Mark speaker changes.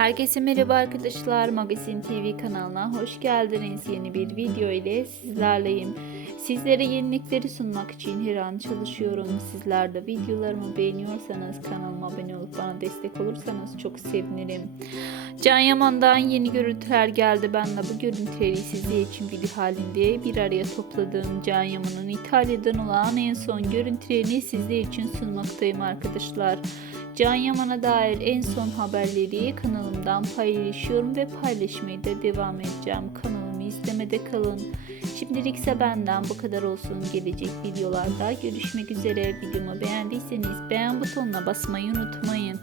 Speaker 1: Herkese merhaba arkadaşlar. Magazin TV kanalına hoş geldiniz. Yeni bir video ile sizlerleyim. Sizlere yenilikleri sunmak için her an çalışıyorum. Sizler de videolarımı beğeniyorsanız kanalıma abone olup bana destek olursanız çok sevinirim. Can Yaman'dan yeni görüntüler geldi. Ben de bu görüntüleri sizler için video halinde bir araya topladım. Can Yaman'ın İtalya'dan olan en son görüntülerini sizler için sunmaktayım arkadaşlar. Can Yaman'a dair en son haberleri kanalımdan paylaşıyorum ve paylaşmaya da devam edeceğim. Kanalımı izlemede kalın. Şimdilik ise benden bu kadar olsun. Gelecek videolarda görüşmek üzere. Videomu beğendiyseniz beğen butonuna basmayı unutmayın.